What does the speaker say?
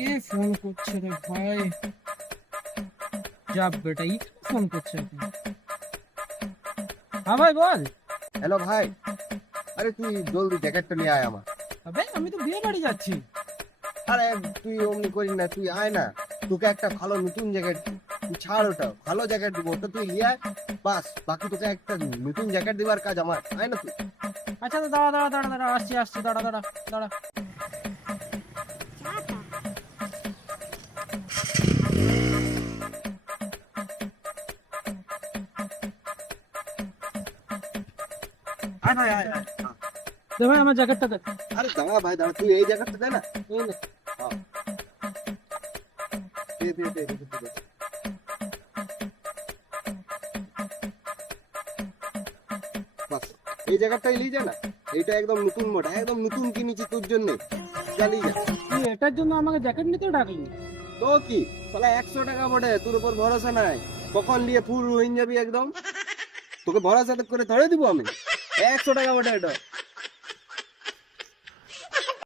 কে phone করছে রে ভাই? যাব বেটা, ই ফোন করছে এখন। হ্যাঁ ভাই বল। হ্যালো ভাই, আরে তুই জলদি জ্যাকেটটা নিয়ে আয় আমার। আবে আমি তো বিয়ে বাড়ি যাচ্ছি। আরে তুই অমনি করিস না, তুই আয় না। তোকে একটা ভালো নতুন জ্যাকেট, তুই ছাড় ওটা, ভালো জ্যাকেট দিব ওটা, তুই নিয়ে আয়। বাস বাকি তোকে একটা নতুন জ্যাকেট দেওয়ার কাজ আমার, আয় না তুই। আচ্ছা তো দাঁড়া দাঁড়া দাঁড়া দাঁড়া, আসছি আসছি, দাঁড়া দাঁড়া দাঁড়া। আয় ভাই আয় আয়। দে ভাই আমার জ্যাকেটটা দে। আরে দাঁড়া ভাই দাঁড়া, তুই এই জ্যাকেটটা দে না। এই নে। হ্যাঁ। দে দে দে দে, দে, দে। বাস এই জ্যাকেটটাই নিয়ে যা না, এইটা একদম নতুন মোটা, একদম নতুন কিনেছি তোর জন্য, জানি যা। তুই এটার জন্য আমাকে জ্যাকেট নিতে ডাকলি? তো কি তাহলে 100 টাকা বটে, তোর উপর ভরসা নাই, কখন নিয়ে ফুল হয়ে যাবি একদম। তোকে ভরসা করে ধরে দিব আমি। 100 টাকা বটে এটা।